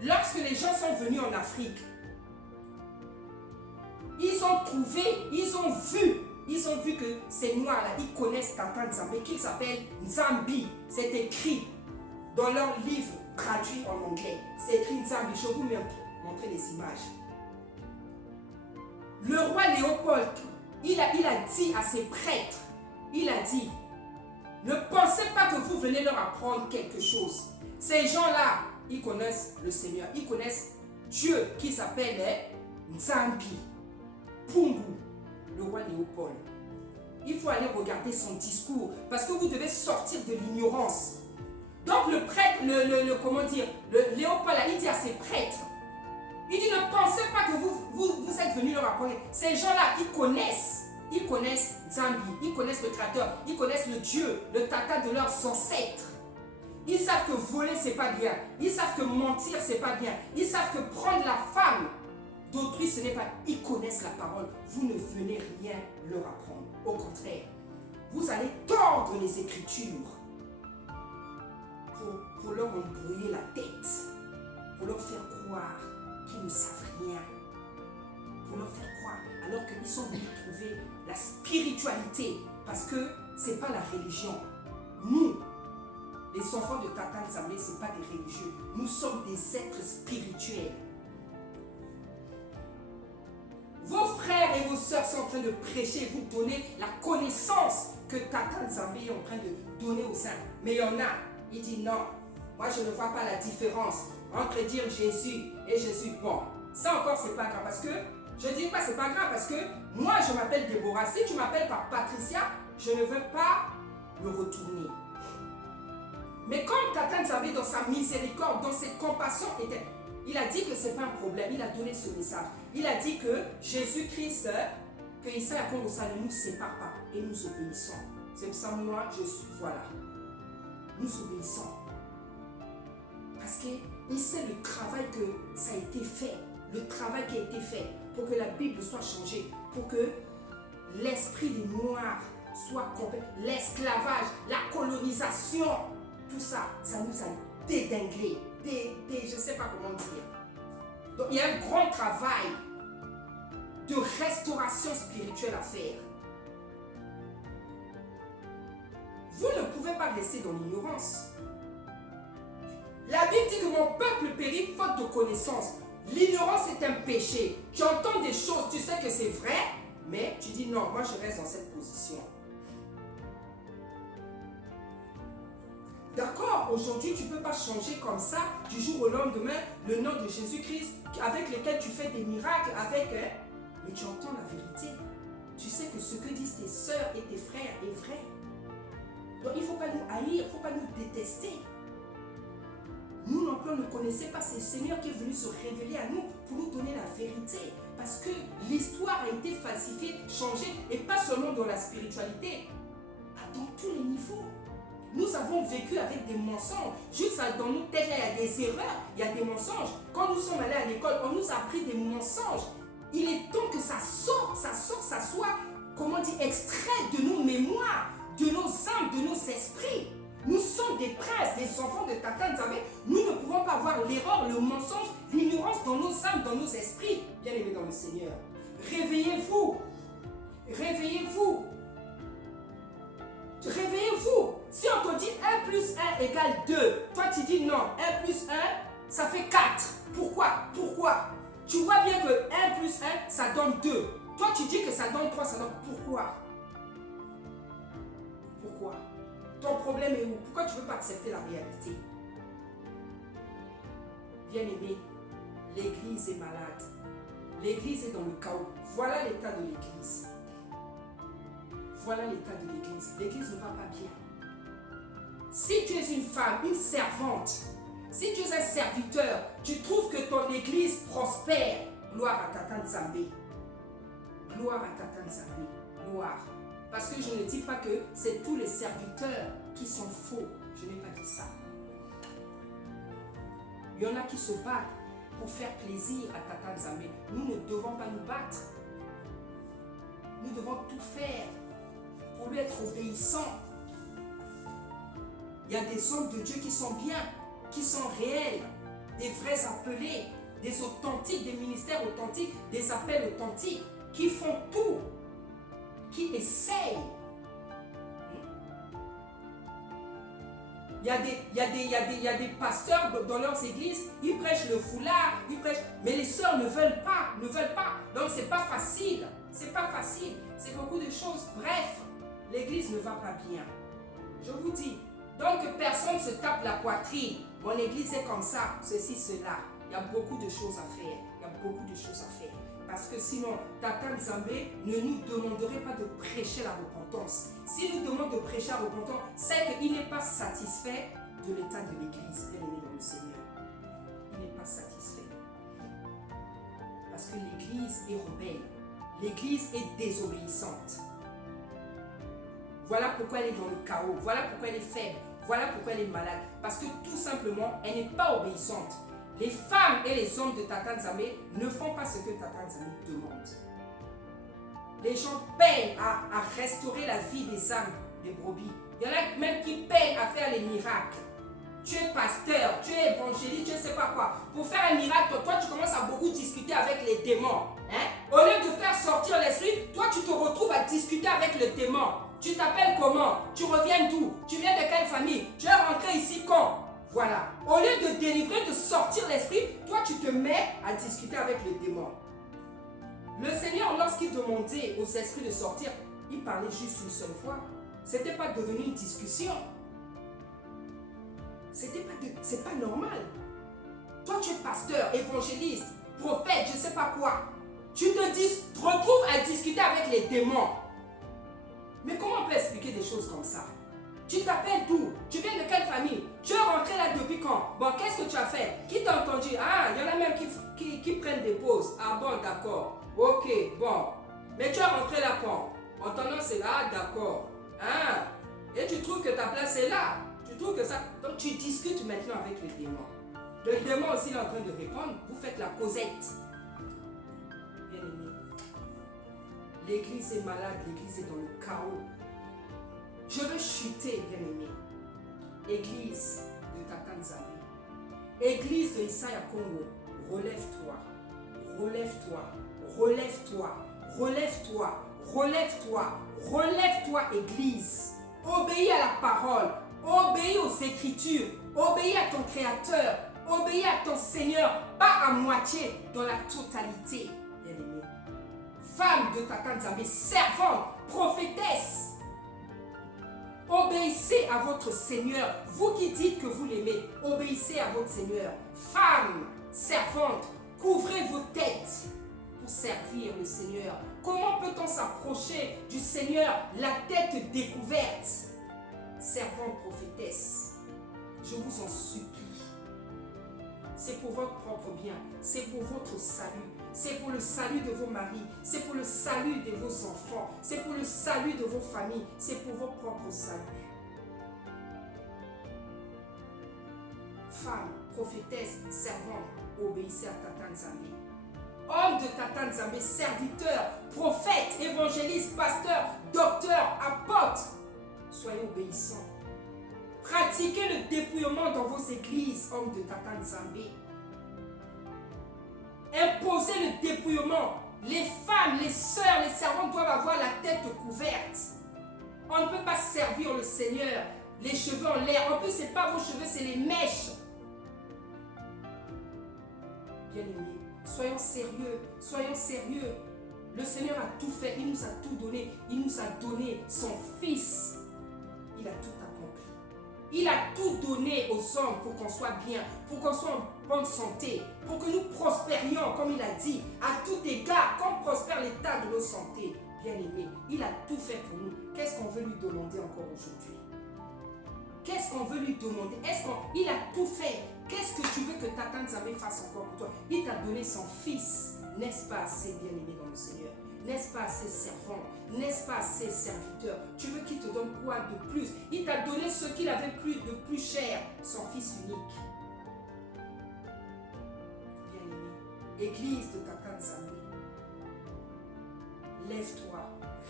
Lorsque les gens sont venus en Afrique, ils ont trouvé, ils ont vu que ces noirs-là, ils connaissent Tata Nzambe, qui s'appelle Nzambi. C'est écrit dans leur livre traduit en anglais. C'est écrit Nzambi. Je vais vous montrer les images. Le roi Léopold, il a dit à ses prêtres, il a dit, ne pensez pas que vous venez leur apprendre quelque chose. Ces gens-là, ils connaissent le Seigneur, ils connaissent Dieu qui s'appelle Nzambi. Pungu, le roi Léopold. Il faut aller regarder son discours parce que vous devez sortir de l'ignorance. Donc le prêtre, le Léopold, il dit à ses prêtres, il dit ne pensez pas que vous êtes venus leur apprendre. Ces gens-là, ils connaissent Nzambi, ils connaissent le Créateur, ils connaissent le Dieu, le Tata de leurs ancêtres. Ils savent que voler, c'est pas bien. Ils savent que mentir, c'est pas bien. Ils savent que prendre la femme d'autrui, ce n'est pas... Ils connaissent la parole. Vous ne venez rien leur apprendre. Au contraire, vous allez tordre les Écritures pour leur embrouiller la tête, pour leur faire croire qu'ils ne savent rien, pour leur faire croire, alors qu'ils sont venus trouver la spiritualité, parce que ce n'est pas la religion. Nous, les enfants de Tata Nzambe, ce n'est pas des religieux. Nous sommes des êtres spirituels. Vos frères et vos sœurs sont en train de prêcher, vous donner la connaissance que Tata Nzambe est en train de donner aux saints. Mais il y en a, il dit non, moi je ne vois pas la différence entre dire Jésus et Jésus. Bon, ça encore c'est pas grave parce que, je dis pas c'est pas grave parce que moi je m'appelle Déborah. Si tu m'appelles par Patricia, je ne veux pas me retourner. Mais comme Tata Nzambe dans sa miséricorde, dans ses compassions, il a dit que ce n'est pas un problème, il a donné ce message. Il a dit que Jésus-Christ, que Issa Yakongo, ça ne nous sépare pas et nous obéissons. C'est pour ça que moi, je suis, voilà. Nous obéissons. Parce qu'il sait le travail que ça a été fait, le travail qui a été fait pour que la Bible soit changée, pour que l'esprit des Noirs soit complet, l'esclavage, la colonisation, tout ça, ça nous a dédinglé, je ne sais pas comment dire. Donc il y a un grand travail de restauration spirituelle à faire. Vous ne pouvez pas rester dans l'ignorance. La Bible dit que mon peuple périt faute de connaissance. L'ignorance est un péché. Tu entends des choses, tu sais que c'est vrai, mais tu dis non, moi je reste dans cette position. D'accord, aujourd'hui tu ne peux pas changer comme ça, du jour au lendemain, le nom de Jésus-Christ, avec lequel tu fais des miracles, mais tu entends la vérité. Tu sais que ce que disent tes soeurs et tes frères est vrai. Donc il ne faut pas nous haïr, il ne faut pas nous détester. Nous non plus, on ne connaissait pas ce Seigneur qui est venu se révéler à nous pour nous donner la vérité. Parce que l'histoire a été falsifiée, changée, et pas seulement dans la spiritualité, dans tous les niveaux. Nous avons vécu avec des mensonges. Juste dans nos têtes, il y a des erreurs, il y a des mensonges. Quand nous sommes allés à l'école, on nous a appris des mensonges. Il est temps que ça sorte, ça soit, comment dire, extrait de nos mémoires, de nos âmes, de nos esprits. Nous sommes des princes, des enfants de Tata Nzambe. Nous ne pouvons pas voir l'erreur, le mensonge, l'ignorance dans nos âmes, dans nos esprits. Bien-aimés dans le Seigneur. Réveillez-vous. Réveillez-vous. Réveillez-vous. Si on te dit 1 plus 1 égale 2, toi tu dis non, 1 plus 1, ça fait 4. Pourquoi? Tu vois bien que 1 plus 1, ça donne 2. Toi tu dis que ça donne 3, ça donne... Pourquoi? Ton problème est où? Pourquoi tu ne veux pas accepter la réalité? Bien-aimé, l'église est malade. L'église est dans le chaos. Voilà l'état de l'église. Voilà l'état de l'église. L'église ne va pas bien. Si tu es une femme, une servante, si tu es un serviteur, tu trouves que ton église prospère, gloire à Tata Nzambe. Gloire à Tata Nzambe. Gloire. Parce que je ne dis pas que c'est tous les serviteurs qui sont faux. Je n'ai pas dit ça. Il y en a qui se battent pour faire plaisir à Tata Nzambe. Nous ne devons pas nous battre. Nous devons tout faire pour lui être obéissants. Il y a des hommes de Dieu qui sont bien, qui sont réels, des vrais appelés, des authentiques, des ministères authentiques, des appels authentiques, qui font tout, qui essayent. Il y a des pasteurs dans leurs églises, ils prêchent le foulard, mais les sœurs ne veulent pas. Donc c'est pas facile, c'est beaucoup de choses. Bref, l'église ne va pas bien. Je vous dis, donc personne ne se tape la poitrine. Mon église est comme ça, ceci, cela. Il y a beaucoup de choses à faire. Parce que sinon, Tata Nzambe ne nous demanderait pas de prêcher la repentance. S'il nous demande de prêcher la repentance, c'est qu'il n'est pas satisfait de l'état de l'église. Elle est dans le Seigneur. Il n'est pas satisfait. Parce que l'église est rebelle. L'église est désobéissante. Voilà pourquoi elle est dans le chaos. Voilà pourquoi elle est faible. Voilà pourquoi elle est malade. Parce que tout simplement, elle n'est pas obéissante. Les femmes et les hommes de Tata Nzambe ne font pas ce que Tata Nzambe demande. Les gens peinent à restaurer la vie des âmes, des brebis. Il y en a même qui peinent à faire les miracles. Tu es pasteur, tu es évangéliste, tu ne sais pas quoi. Pour faire un miracle, toi tu commences à beaucoup discuter avec les démons. Au lieu de faire sortir l'esprit, toi tu te retrouves à discuter avec le démon. Tu t'appelles comment? Tu reviens d'où? Tu viens de quelle famille? Tu es rentré ici quand? Voilà. Au lieu de délivrer, de sortir l'esprit, toi tu te mets à discuter avec le démon. Le Seigneur, lorsqu'il demandait aux esprits de sortir, il parlait juste une seule fois. Ce n'était pas devenu une discussion. C'est pas normal. Toi tu es pasteur, évangéliste, prophète, je ne sais pas quoi. Tu te retrouves à discuter avec les démons. Mais comment on peut expliquer des choses comme ça? Tu t'appelles d'où? Tu viens de quelle famille? Tu es rentré là depuis quand? Bon, qu'est-ce que tu as fait? Qui t'a entendu? Ah, il y en a même qui prennent des pauses. Ah bon, d'accord. Ok, bon. Mais tu es rentré là quand? En ton nom, c'est là, ah, d'accord. Ah, et tu trouves que ta place est là. Tu trouves que ça... Donc tu discutes maintenant avec le démon. Le démon aussi est en train de répondre. Vous faites la causette. Bien aimé. L'église est malade, l'église est dans le chaos. Je veux chuter, bien-aimé. Église de Tata Nzambe. Église de Isaya Congo. Relève-toi. Relève-toi. Relève-toi, relève-toi, relève-toi, relève-toi, Église. Obéis à la parole, obéis aux Écritures, obéis à ton Créateur, obéis à ton Seigneur, pas à moitié, dans la totalité, bien-aimé. Femme de Tata Nzambe, servante, prophétesse, obéissez à votre Seigneur. Vous qui dites que vous l'aimez, obéissez à votre Seigneur. Femme, servante, couvrez vos têtes pour servir le Seigneur. Comment peut-on s'approcher du Seigneur la tête découverte? Servante, prophétesse, je vous en supplie. C'est pour votre propre bien, c'est pour votre salut, c'est pour le salut de vos maris, c'est pour le salut de vos enfants, c'est pour le salut de vos familles, c'est pour vos propres saluts. Femme, prophétesse, servante, obéissez à Tata Nzambe. Homme de Tata Nzambe, serviteur, prophète, évangéliste, pasteur, docteur, apôtre, soyez obéissants. Pratiquez le dépouillement dans vos églises, hommes de Tata Nzambe. Imposez le dépouillement. Les femmes, les sœurs, les servantes doivent avoir la tête couverte. On ne peut pas servir le Seigneur les cheveux en l'air. En plus, ce n'est pas vos cheveux, c'est les mèches. Bien-aimés, soyons sérieux, soyons sérieux. Le Seigneur a tout fait, il nous a tout donné. Il nous a donné son Fils. Il a tout accompli. Il a tout donné aux hommes pour qu'on soit bien, pour qu'on soit en bonne santé, pour que nous prospérions, comme il a dit, à tout égard, comme prospère l'état de nos santé. Bien-aimés, il a tout fait pour nous. Qu'est-ce qu'on veut lui demander encore aujourd'hui? Qu'est-ce qu'on veut lui demander? Il a tout fait. Qu'est-ce que tu veux que Tata Nzambe fasse encore pour toi? Il t'a donné son Fils. N'est-ce pas assez bien-aimé dans le Seigneur? N'est-ce pas assez servant? N'est-ce pas assez serviteur? Tu veux qu'il te donne quoi de plus? Il t'a donné ce qu'il avait de plus cher, son Fils unique. Bien-aimé, Église de Tata Nzambe, lève-toi,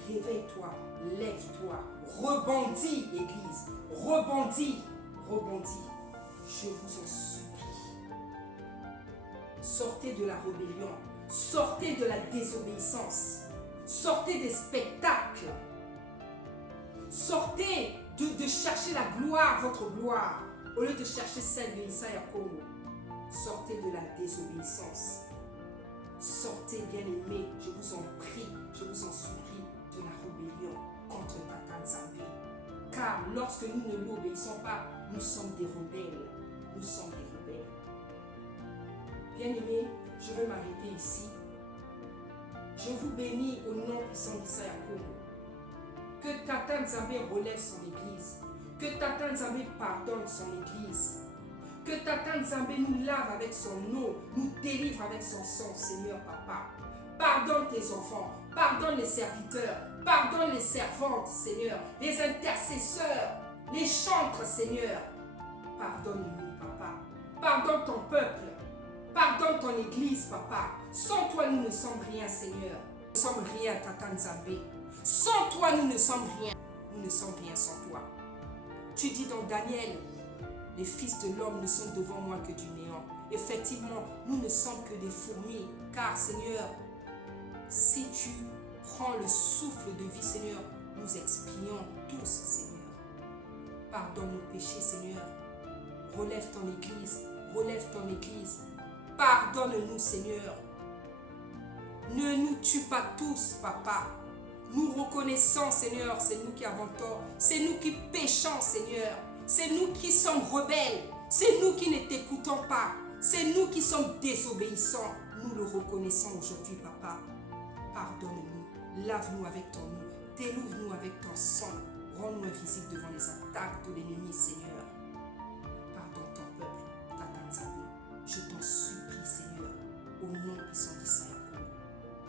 réveille-toi, lève-toi, rebondis, Église, rebondis, rebondis. Je vous en supplie. Sortez de la rébellion, sortez de la désobéissance, sortez des spectacles, sortez de chercher la gloire, votre gloire, au lieu de chercher celle de Issa Yakobo. Sortez de la désobéissance. Sortez, bien-aimés, je vous en prie, je vous en supplie, de la rébellion contre Tata Nzambe. Car lorsque nous ne lui obéissons pas, nous sommes des rebelles. Nous sommes des rebelles. Bien-aimés, je vais m'arrêter ici. Je vous bénis au nom puissant d'Issa Yakobo. Que Tata Nzambe relève son église. Que Tata Nzambe pardonne son église. Que Tata Nzambe nous lave avec son eau, nous délivre avec son sang, Seigneur Papa. Pardonne tes enfants, pardonne les serviteurs, pardonne les servantes, Seigneur, les intercesseurs, les chantres, Seigneur. Pardonne-nous, Papa. Pardonne ton peuple. Pardonne ton église, Papa. Sans toi, nous ne sommes rien, Seigneur. Nous ne sommes rien, Tata Nzambe. Sans toi, nous ne sommes rien. Nous ne sommes rien sans toi. Tu dis dans Daniel, les fils de l'homme ne sont devant moi que du néant. Effectivement, nous ne sommes que des fourmis. Car, Seigneur, si tu prends le souffle de vie, Seigneur, nous expions tous, Seigneur. Pardonne nos péchés, Seigneur. Relève ton église. Relève ton église. Pardonne-nous, Seigneur. Ne nous tue pas tous, Papa. Nous reconnaissons, Seigneur, c'est nous qui avons tort. C'est nous qui péchons, Seigneur. C'est nous qui sommes rebelles. C'est nous qui ne t'écoutons pas. C'est nous qui sommes désobéissants. Nous le reconnaissons aujourd'hui, Papa. Pardonne-nous. Lave-nous avec ton eau. Délivre-nous avec ton sang. Rends-nous invisibles devant les attaques de l'ennemi, Seigneur. Pardonne ton peuple, Tata Nzambe. Je t'en supplie, Seigneur, au nom puissant d'Issa Yakobo.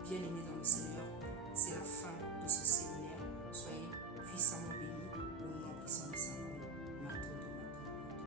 Bien-aimés dans le Seigneur, c'est la fin de ce séminaire. Soyez puissamment bénis.